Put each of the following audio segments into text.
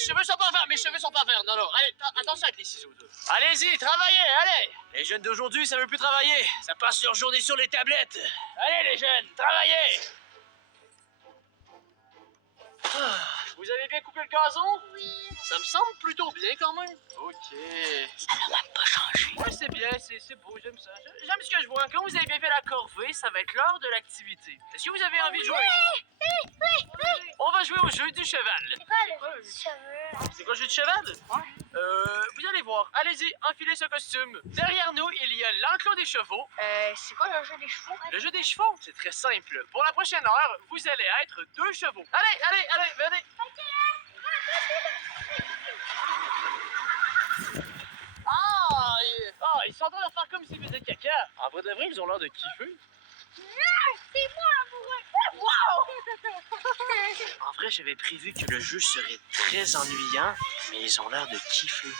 cheveux sont pas verts, mes cheveux sont pas verts. Non, non, allez, attention avec les ciseaux. Allez-y, travaillez, allez. Les jeunes d'aujourd'hui, ça veut plus travailler. Ça passe leur journée sur les tablettes. Allez, les jeunes, travaillez. Vous avez bien coupé le gazon? Oui. Ça me semble plutôt bien quand même. Ok. Ça n'a même pas changé. Ouais, c'est bien, c'est beau, j'aime ça. J'aime ce que je vois. Quand vous avez bien fait la corvée, ça va être l'heure de l'activité. Est-ce que vous avez envie de jouer? Oui. On va jouer au jeu du cheval. C'est quoi le cheveu? C'est quoi le jeu de cheval? Vous allez voir. Allez-y, enfilez ce costume. Derrière nous, il y a l'enclos des chevaux. C'est quoi le jeu des chevaux? Le jeu des chevaux, c'est très simple. Pour la prochaine heure, vous allez être 2 chevaux. Allez, venez. Ils sont en train de faire comme s'ils faisaient caca. En vrai de vrai, ils ont l'air de kiffer. C'est moi, amoureux! Wow! En vrai, j'avais prévu que le jeu serait très ennuyant, mais ils ont l'air de kiffer.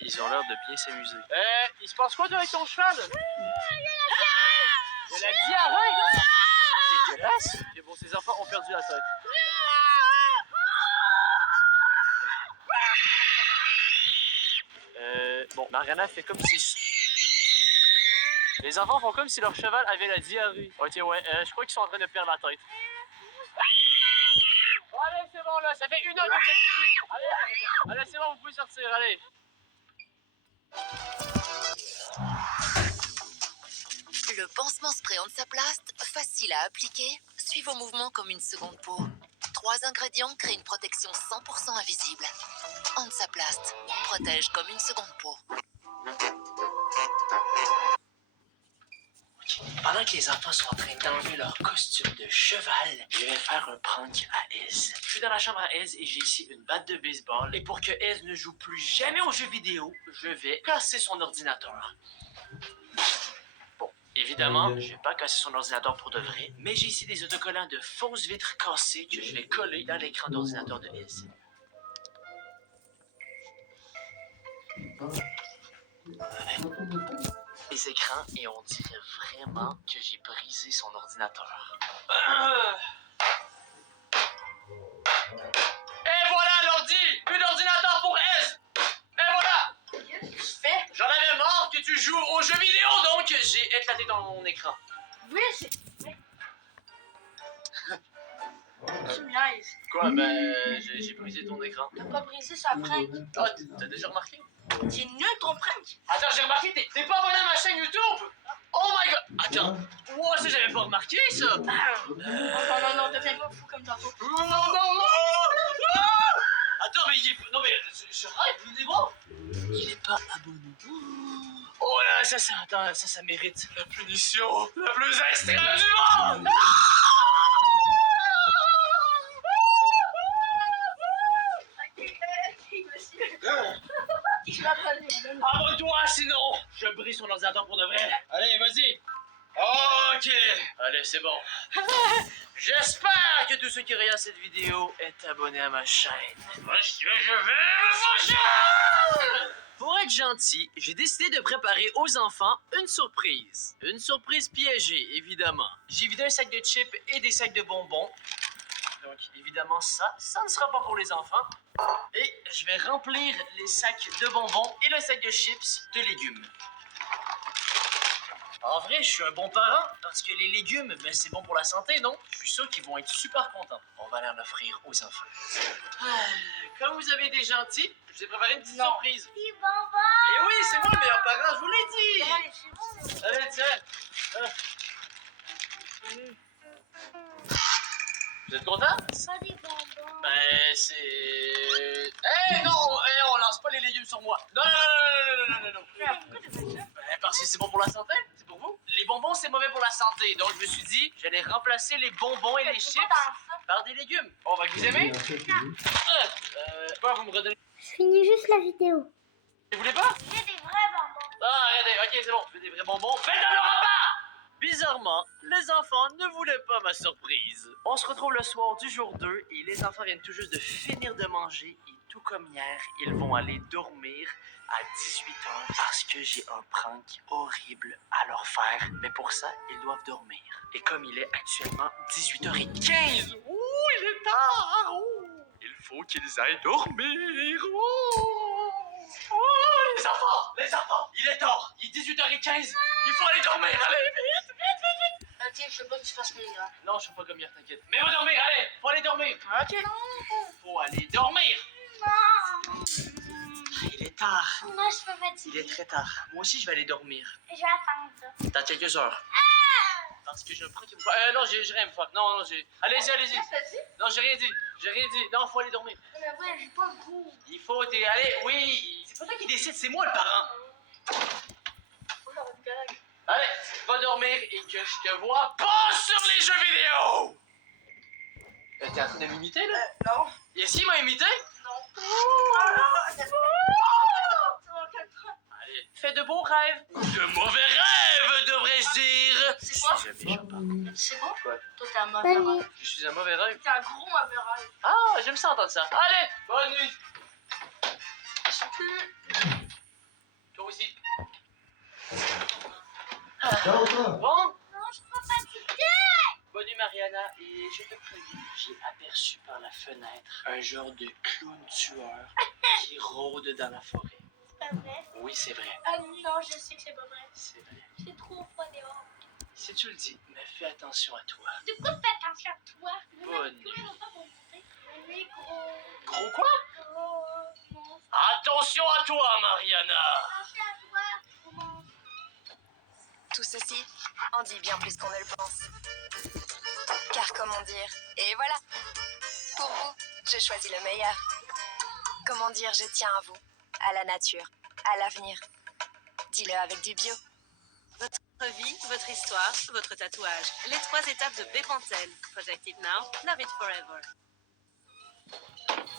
Ils ont l'air de bien s'amuser. Il se passe quoi toi, avec ton cheval? Il y a la diarrhée! C'est dégueulasse! Et bon, ces enfants ont perdu la tête. Bon, Mariana fait comme si... Les enfants font comme si leur cheval avait la diarrhée. Ok, ouais, je crois qu'ils sont en train de perdre la tête. Allez, c'est bon, là, ça fait 1 heure que vous êtes ici. Allez, c'est bon, vous pouvez sortir, allez. Le pansement spray Hansaplast, facile à appliquer, suit vos mouvements comme une seconde peau. 3 ingrédients créent une protection 100% invisible. Hansaplast protège comme une seconde peau. Pendant que les enfants sont en train d'enlever leur costume de cheval, je vais faire un prank à Ez. Je suis dans la chambre à Ez et j'ai ici une batte de baseball. Et pour que Ez ne joue plus jamais aux jeux vidéo, je vais casser son ordinateur. Bon, évidemment, je vais pas casser son ordinateur pour de vrai, mais j'ai ici des autocollants de fausses vitres cassées que je vais coller dans l'écran d'ordinateur de Ez. Les écrans et on dirait vraiment que j'ai brisé son ordinateur. Et voilà l'ordi! Plus d'ordinateur pour Ez! Et voilà! Qu'est-ce que tu fais? J'en avais marre que tu joues aux jeux vidéo, donc j'ai éclaté ton écran. Oui, c'est... Tu me niaises. Quoi? Ben, j'ai brisé ton écran. T'as pas brisé sa prank. Ah, t'as déjà remarqué? C'est nul ton prank. Attends, j'ai remarqué, t'es pas abonné à ma chaîne YouTube? Oh my god! Attends, wow, ça j'avais pas remarqué ça! Non, deviens pas fou comme tantôt. Non! Attends, mais il est... Non mais, je rêve, vous allez voir? Il est pas abonné. Oh là, ça mérite la punition la plus extrême du monde! Abonne-toi, sinon je brise ton ordinateur pour de vrai. Allez, vas-y. Ok. Allez, c'est bon. J'espère que tous ceux qui regardent cette vidéo est abonné à ma chaîne. Parce que je vais me fâcher! Pour être gentil, j'ai décidé de préparer aux enfants une surprise. Une surprise piégée, évidemment. J'ai vidé un sac de chips et des sacs de bonbons. Donc, évidemment, ça ne sera pas pour les enfants. Et je vais remplir les sacs de bonbons et le sac de chips de légumes. En vrai, je suis un bon parent parce que les légumes, ben, c'est bon pour la santé, non? Je suis sûr qu'ils vont être super contents. On va aller en offrir aux enfants. Comme vous avez été gentils, je vous ai préparé une petite surprise. Petit bonbon. Et oui, c'est moi le meilleur parent, je vous l'ai dit! Comment les chevaux? Allez, tiens! Vous êtes content? Ça des bonbons. Ben, c'est... Eh non, on lance pas les légumes sur moi. Non. Pourquoi tu fais ça? Ben, parce que c'est bon pour la santé, c'est pour vous. Les bonbons, c'est mauvais pour la santé, donc je me suis dit, j'allais remplacer les bonbons et les chips par des légumes. On va que vous aimez? Quoi, vous me redonnez? Je finis juste la vidéo. Vous voulez pas? J'ai des vrais bonbons. Ah, regardez, ok, c'est bon. Je veux des vrais bonbons. Faites le repas! Bizarrement, les enfants ne voulaient pas ma surprise. On se retrouve le soir du jour 2 et les enfants viennent tout juste de finir de manger et tout comme hier, ils vont aller dormir à 18h parce que j'ai un prank horrible à leur faire. Mais pour ça, ils doivent dormir. Et comme il est actuellement 18h15, ouh, il est tard! Ouh, il faut qu'ils aillent dormir. Oh, les enfants, il est tard. Il est 18h15. Il faut aller dormir, allez, vite. Ok, je veux pas que tu fasses mes gars. Non, je suis pas comme hier, t'inquiète. Mais va dormir, allez, faut aller dormir. Ok. Faut aller dormir. Non. Il est tard. Non, je suis pas Il fatiguée. est très tard. Moi aussi, je vais aller dormir. Je vais attendre. Dans quelques heures. Parce que j'ai un prank qui me fuck. Non, j'ai rien me fuck. Non, j'ai. Allez-y. Qu'est-ce que t'as dit? Non, j'ai rien dit. Non, faut aller dormir. Mais ouais, j'ai pas le goût. Il faut. Allez, oui. C'est pas toi qui décide, c'est moi le parent. Allez, va dormir et que je te vois pas sur les jeux vidéo! T'es en train de m'imiter, là? Non. Est-ce qu'il m'a imité? Non. Allez, fais de beaux rêves. De mauvais rêves, devrais-je dire. C'est quoi? Si jamais je parle. C'est quoi? Quoi? Toi, t'es un mauvais Bonne nuit. rêve. Je suis un mauvais rêve. T'es un gros mauvais rêve. Ah, j'aime ça entendre ça. Allez, bonne nuit. Toi aussi. Ciao, toi. Bon? Non, je suis pas fatiguée. Bonne nuit, Mariana. Et je te préviens, j'ai aperçu par la fenêtre un genre de clown tueur qui rôde dans la forêt. C'est pas vrai. Oui, c'est vrai. Ah non, je sais que c'est pas vrai. C'est vrai. C'est trop froid dehors. Si tu le dis, mais fais attention à toi. Du coup, fais attention à toi. Bonne nuit. Oui, gros. Gros quoi? Gros monstre. Attention à toi, Mariana. Attention à toi, gros monstre. Tout ceci en dit bien plus qu'on ne le pense. Car comment dire, et voilà. Pour vous, je choisis le meilleur. Comment dire, je tiens à vous, à la nature, à l'avenir. Dis-le avec du bio. Votre vie, votre histoire, votre tatouage. Les 3 étapes de Bepanthen. Protect it now, love it forever.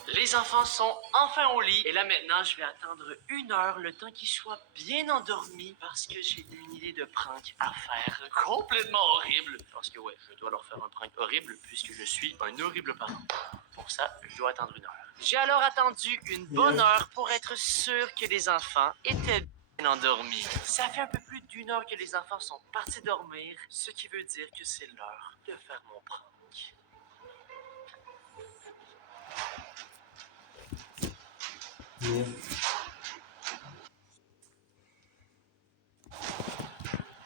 Les enfants sont enfin au lit. Et là maintenant, je vais attendre 1 heure, le temps qu'ils soient bien endormis, parce que j'ai une idée de prank à faire complètement horrible. Parce que ouais, je dois leur faire un prank horrible puisque je suis un horrible parent. Pour ça, je dois attendre 1 heure. J'ai alors attendu une bonne heure pour être sûr que les enfants étaient bien endormis. Ça fait un peu plus d'1 heure que les enfants sont partis dormir, ce qui veut dire que c'est l'heure de faire mon prank.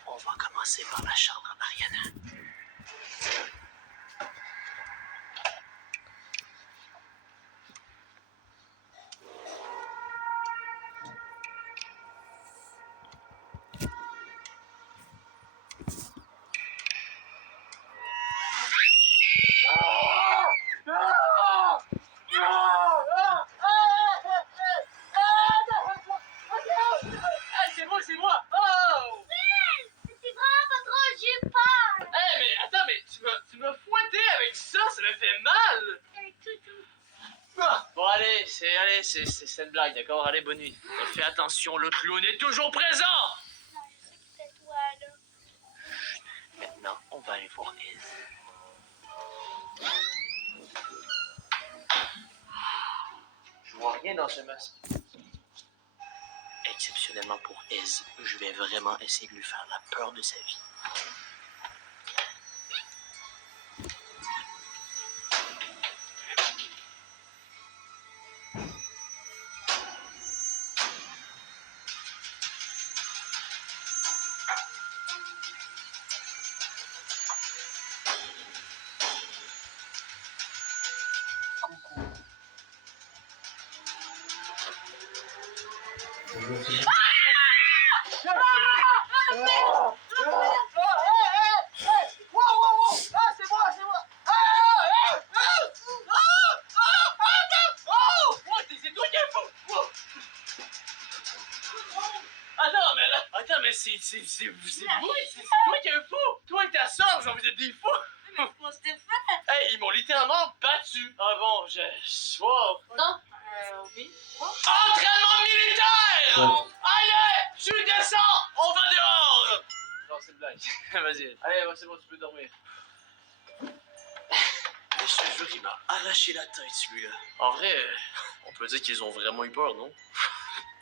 On va commencer par la chambre à Mariana. C'est moi! Oh! C'est vraiment pas trop, j'ai peur. Hey, mais attends, mais tu m'as fouetté avec ça me fait mal! Bon, allez, c'est une blague, d'accord? Allez, bonne nuit. Mais fais attention, le clown est toujours présent! Non, je sais que c'est toi, là. Maintenant, on va aller voir Iz. Je vois rien dans ce masque. Exceptionnellement pour Ez, je vais vraiment essayer de lui faire la peur de sa vie. Attends, mais c'est vous, c'est toi qui es un fou! Toi et ta soeur, genre, vous êtes des fous! Moi, c'était fait. Hey, ils m'ont littéralement battu! Ah bon, wow. Non? Oui. Entraînement militaire! Allez, tu descends, on va dehors! Non, c'est une blague. Vas-y. Allez, c'est bon, tu peux dormir. Mais je te jure, il m'a arraché la tête, celui-là. En vrai, on peut dire qu'ils ont vraiment eu peur, non?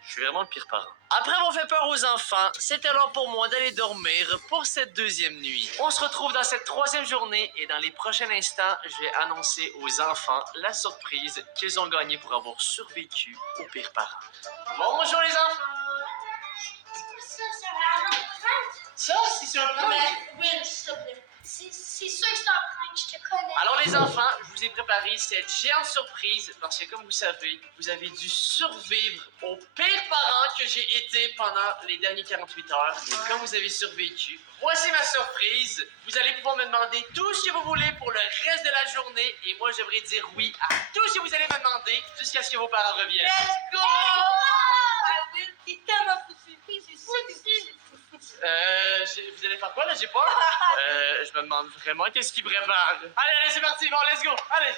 Je suis vraiment le pire parent. Après avoir fait peur aux enfants, c'est alors pour moi d'aller dormir pour cette deuxième nuit. On se retrouve dans cette troisième journée et dans les prochains instants, je vais annoncer aux enfants la surprise qu'ils ont gagnée pour avoir survécu au pire parent. Bonjour les enfants! Ça va un prank? Ça, c'est sur un plan. Oui, s'il te plaît. C'est sûr que c'est un prank, je te connais. Alors les enfants, je vous ai préparé cette géante surprise parce que comme vous savez, vous avez dû survivre au pire parent que j'ai été pendant les dernières 48 heures. Et comme vous avez survécu, voici ma surprise. Vous allez pouvoir me demander tout ce que vous voulez pour le reste de la journée et moi j'aimerais dire oui à tout ce que vous allez me demander jusqu'à ce que vos parents reviennent. Let's go! Ah oui, il tellement foutu. C'est sûr que c'est Vous allez faire quoi là? J'ai pas. Je me demande vraiment qu'est-ce qu'ils préparent. Allez, c'est parti, bon, let's go. Allez.